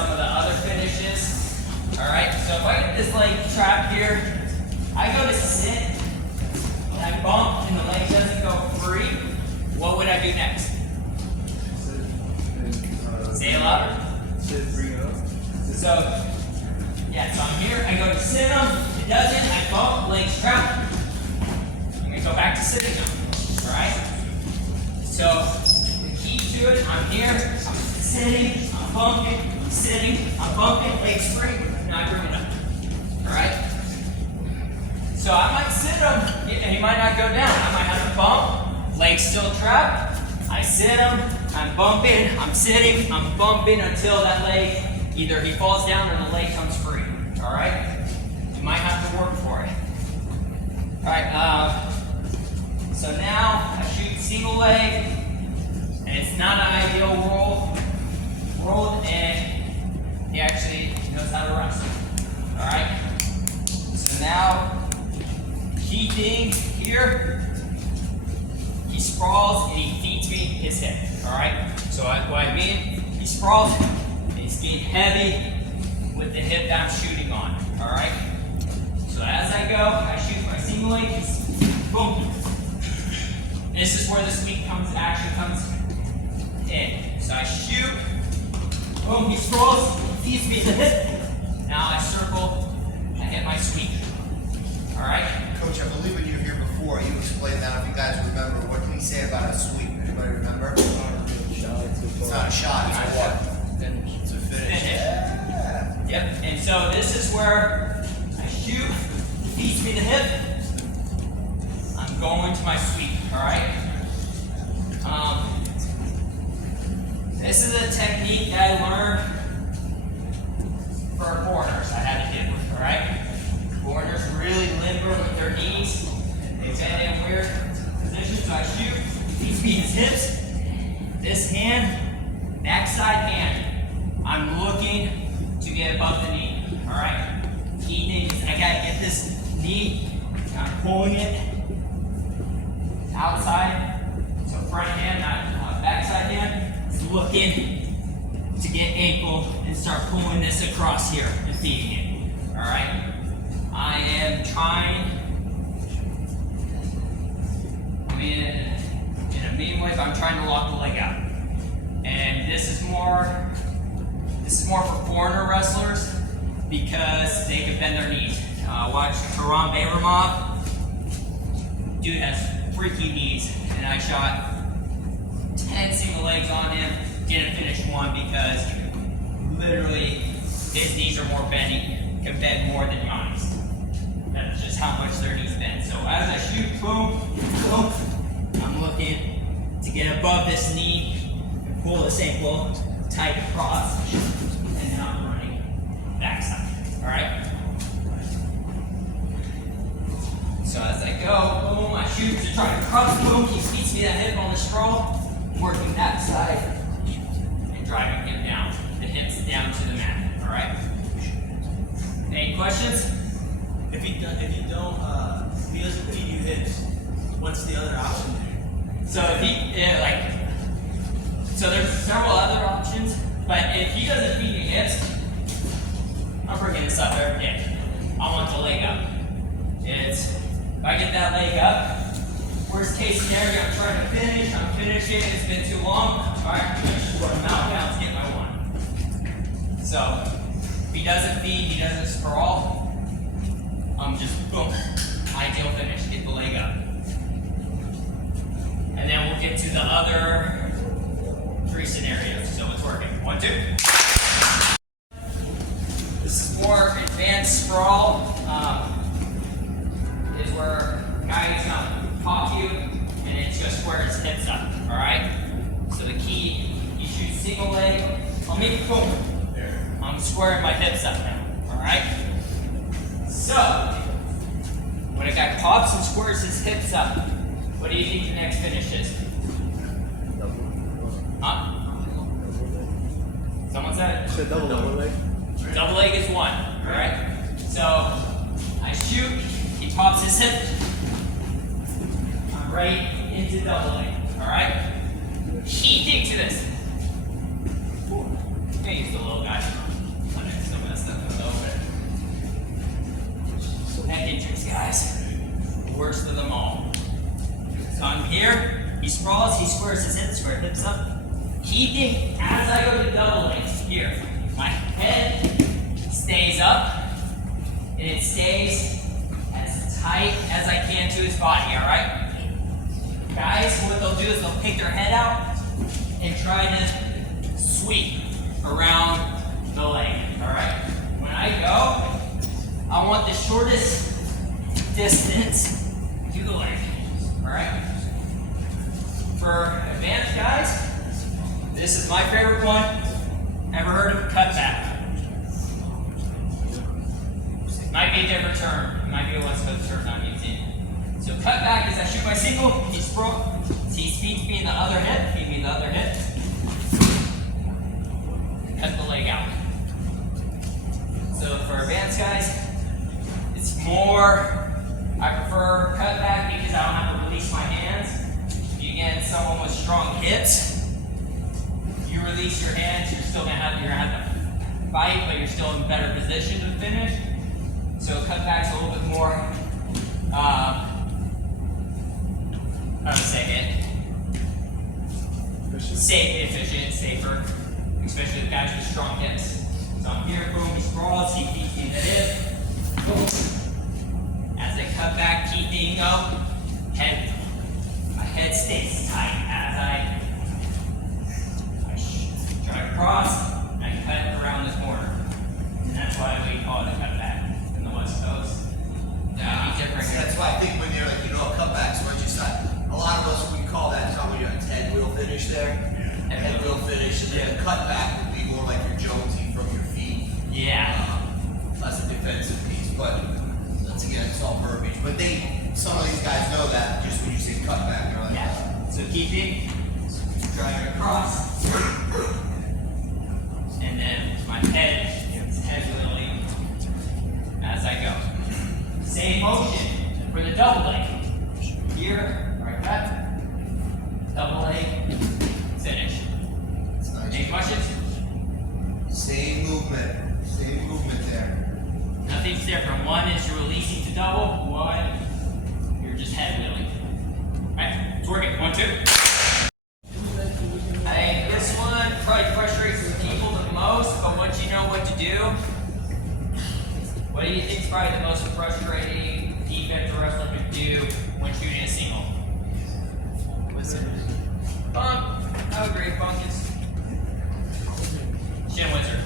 some of the other finishes. All right, so if I get this leg trapped here, I go to sit, and I bump, and the leg doesn't go free. What would I do next? Say it louder. Sit, bring it up. So, yeah, so I'm here, I go to sit them, it doesn't, I bump, legs trapped. I'm gonna go back to sitting them, all right? So, the key to it, I'm here, I'm sitting, I'm bumping, I'm sitting, I'm bumping, legs free, now I bring it up, all right? So I might sit them, and he might not go down. I might have to bump, legs still trapped. I sit him, I'm bumping, I'm sitting, I'm bumping until that leg, either he falls down or the leg comes free, all right? You might have to work for it. All right, so now I shoot single leg, and it's not an ideal roll, and he actually knows how to wrestle, all right? So now, key thing here, he sprawls and he feeds me his hip, all right? So what I mean, he sprawls, and he's being heavy with the hip that I'm shooting on, all right? So as I go, I shoot my single leg, boom. This is where the sweep action comes in. So I shoot, boom, he sprawls, he feeds me the hip. Now I circle, I hit my sweep, all right? Coach, I believe when you were here before, you explained that. If you guys remember, what can he say about a sweep? Anybody remember? It's not a shot. It's a what? Finish. It's a finish. Yeah. Yep. And so this is where I shoot, feeds me the hip. I'm going to my sweep. All right. This is a technique that I learned for corners. I had to hit with. All right. Corners really limber with their knees. They bend in weird positions. So I shoot, feeds me his hips. This hand, backside hand, I'm looking to get above the knee. All right. Key thing is I gotta get this knee. I'm pulling it outside. So front hand, not backside hand. It's looking to get ankle and start pulling this across here and feeding it. All right. I am trying, in a mean way, but I'm trying to lock the leg out. And this is more for foreigner wrestlers because they can bend their knees. Watch Karam Bayramov. Dude has freaky knees, and I shot 10 single legs on him, didn't finish one because literally his knees are more bendy, can bend more than mine. That's just how much their knees bend. So as I shoot, boom, boom, I'm looking to get above this knee and pull this ankle tight across, and then I'm running backside. All right. So as I go, boom, I shoot to try to cross, boom, he feeds me that hip on the sprawl, working that side and driving him down, the hips down to the mat. All right. Any questions? If he doesn't feed you hips, what's the other option there? So if so there's several other options, but if he doesn't feed me hips, I'm bringing this up every day. I want the leg up. If I get that leg up, worst case scenario, I'm trying to finish, I'm finishing, it's been too long, all right, I'm gonna just run him out now to get my one. So if he doesn't feed, he doesn't sprawl, I'm just boom, ideal finish, get the leg up. And then we'll get to the other 3 scenarios. So it's working. 1, 2. This is more advanced sprawl. Is where the guy is gonna pop you and it's gonna square his hips up. Alright? So the key, you shoot single leg, I'll make it boom. I'm squaring my hips up now. Alright? So when a guy pops and squares his hips up, what do you think the next finish is? Huh? Someone said it? Double leg. Double leg is 1, alright? So I shoot, he pops his hip, I'm right into double leg, alright? Key thing to this. Hey, he's the little guy. sprawls, he squares his hips, square hips up. Keeping, as I go to double legs, here, my head stays up, and it stays as tight as I can to his body, alright? Guys, what they'll do is they'll pick their head out and try to sweep around the leg, alright? When I go, I want the shortest distance to the leg, alright? For advanced guys, this is my favorite one. Ever heard of cutback? Might be a different term. It might be a West Coast term I'm using. So cutback is I shoot my single, he sprawl, he feeds me in the other hip, feed me in the other hip, cut the leg out. So for advanced guys, it's more, I prefer cutback because I don't have to release my hands. If you get someone with strong hips, you release your hands, you're gonna have to fight, but you're still in a better position to finish. So cutback's a little bit more, how to say it, safe, efficient, safer, especially the guys with strong hips. So I'm here, boom, he sprawls, he feeds me in the hip, boom. As I cut back, keeping up, my head stays tight as I drive across, and I cut around this corner. And that's why we call it a cutback in the West Coast. Yeah, that's why I think when you're like, a cutback, so once you start, a lot of us, we call that time when you're a head wheel finish there. Yeah. Head wheel finish, and then the cutback would be more like your Jonesy from your feet. Yeah. That's a defensive piece, but once again, it's all verbiage. But some of these guys know that just when you say cutback, they're like, yeah. So keeping, driving across, and then my head is head wheeling as I go. Same motion for the double leg. Here, right cut, double leg, finish. That's nice. Any questions? Same movement there. Nothing's different. One is you're releasing to double, one, you're just head wheeling. Alright, it's working. 1, 2. I think this one probably frustrates the people the most, but once you know what to do, what do you think is probably the most frustrating defense a wrestler could do when shooting a single? Bump. I would agree. Bump is shin wizard.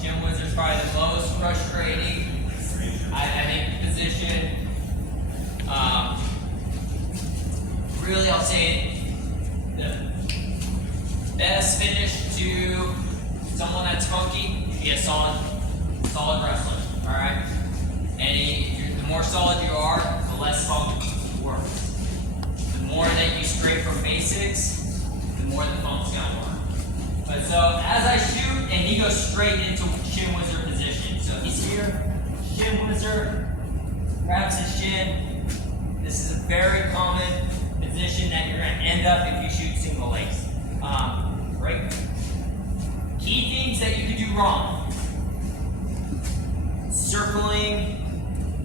Shin wizard's probably the most frustrating. I think position. Really, I'll say the best finish to someone that's funky would be a solid wrestler. All right, and the more solid you are, the less funk works. The more that you stray from basics, the more the funk's gonna work. But so as I shoot, and he goes straight into shin wizard position. So he's here, shin wizard, grabs his shin. This is a very common position that you're gonna end up if you shoot single legs. Right? Key things that you could do wrong. Circling,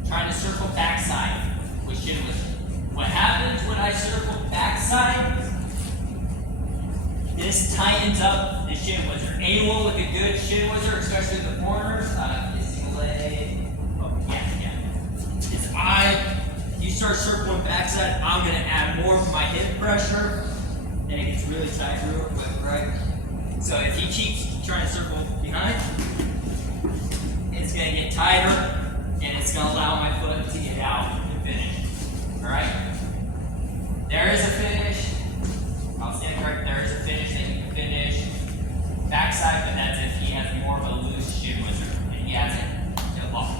trying to circle backside with shin wizard. What happens when I circle backside? This tightens up the shin wizard. Anyone with a good shin wizard, especially the foreigners, single leg. You start circling backside, I'm gonna add more of my hip pressure, and it gets really tight real quick, right? So if he keeps trying to circle behind, it's gonna get tighter, and it's gonna allow my foot to get out and finish. All right? There is a finish. I'll stand correct. There is a finish that you can finish backside, but that's if he has more of a loose shin wizard, and he has it locked.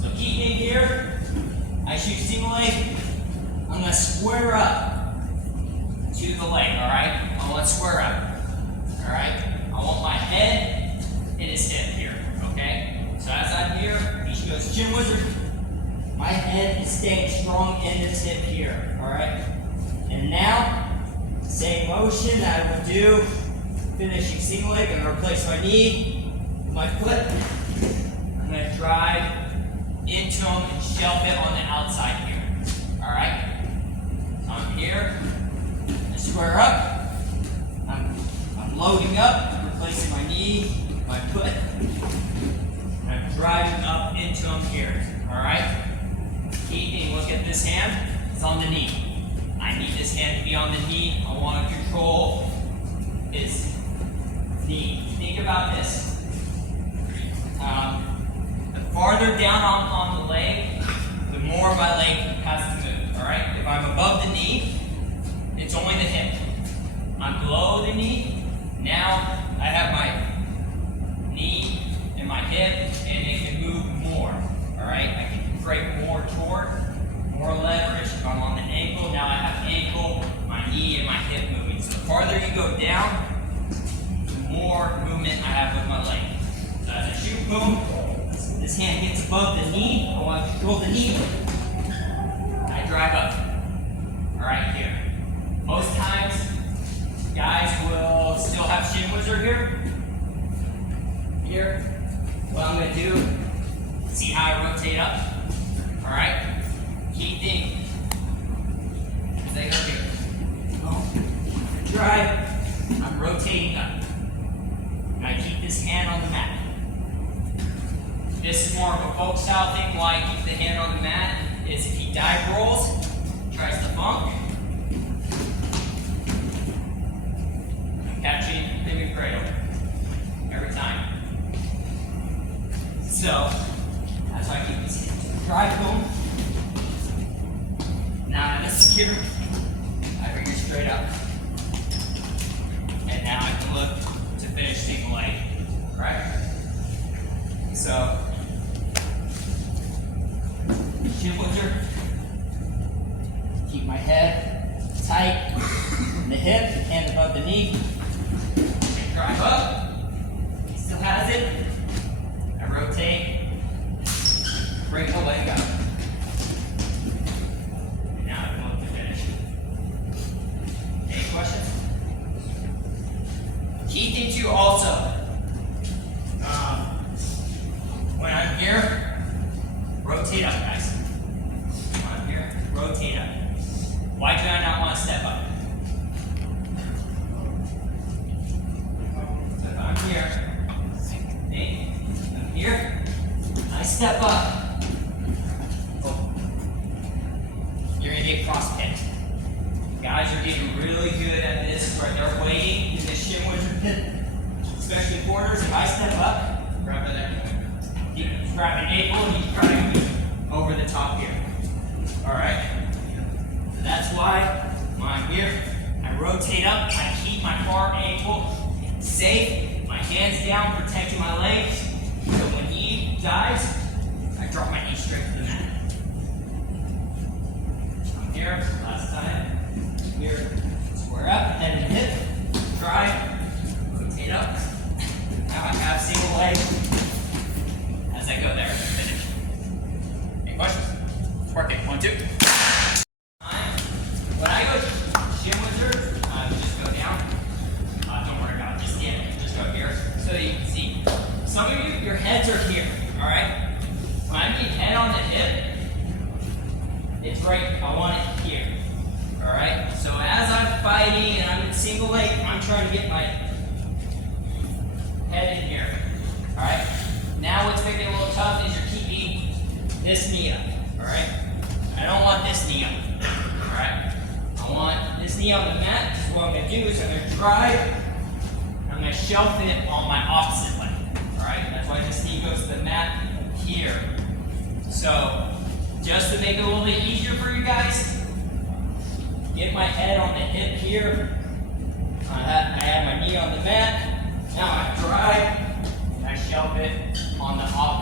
So keeping here, I shoot single leg. I'm gonna square up to the leg. All right? I want to square up. All right? I want my head in his hip here. Okay? So as I'm here, he goes shin wizard. My head is staying strong in this hip here. All right? And now, same motion that I would do, finishing single leg. I'm gonna replace my knee with my foot. I'm gonna drive into him and shelf it on the outside here. All right? So I'm here. square up. I'm loading up, replacing my knee, my foot. And I'm driving up into them here. Alright? Key thing, look at this hand. It's on the knee. I need this hand to be on the knee. I want to control his knee. Think about this. The farther down on the leg, the more my leg has to move. Alright? If I'm above the knee, it's only the hip. I'm below the knee. Now I have my knee and my hip, and it can move more. Alright? I can create more torque, more leverage. If I'm on the ankle, now I have ankle, my knee, and my hip moving. So the farther you go down, the more movement I have with my leg. So as I shoot, boom, this hand gets above the knee. I want to control the knee. I drive up. Alright, here. Most times, guys will still have shin whizzer here. Here. What I'm going to do, see how I rotate up. Alright? Key thing. As I go here. Boom. Drive. I'm rotating up. And I keep this hand on the mat. This is more of a folk style thing. Why I keep the hand on the mat is if he dive rolls, tries to bump, I'm catching him in cradle every time. So that's why I keep this hand. Drive boom. Now I'm secure. I bring it straight up. And now I can look to finish single leg. Right? So shin whizzer. Keep my head tight in the hip, hand above the knee. Drive up. He still has it. I rotate. Bring the leg up. And now I can look to finish. Any questions? Key thing too also. When I'm here, rotate up, guys. When I'm here, rotate up. Why do I not want to step up? So if I'm here, hey, I'm here, I step up. Oh. You're going to get cross picked. Guys are getting really good at this where they're waiting in the shin whizzer pit, especially corners. If I step up, grab it there. He's grabbing ankle and he's grabbing me over the top here. Alright? So that's why when I'm here, I rotate up, I keep my far ankle safe, my hands down, protecting my legs. So when he dives, I drop my knee straight to the mat. I'm here, last time. Here, square up, head and hip, drive, rotate up. Now I have single leg. As I go there, finish. Any questions? Work it. 1, 2. When I go shin whizzer, just go down. Don't worry about it. Just get it. Just go here. So you can see. Some of you, your heads are here. All right. When I mean head on the hip, it's right. I want it here. All right. So as I'm fighting and I'm in single leg, I'm trying to get my head in here. All right. Now what's making it a little tough is you're keeping this knee up, all right? I don't want this knee up, all right? I want this knee on the mat. So what I'm going to do is I'm going to drive. I'm going to shelf it on my opposite leg, all right? That's why this knee goes to the mat here. So just to make it a little bit easier for you guys, get my head on the hip here. I have my knee on the mat. Now I drive. I shelf it on the opposite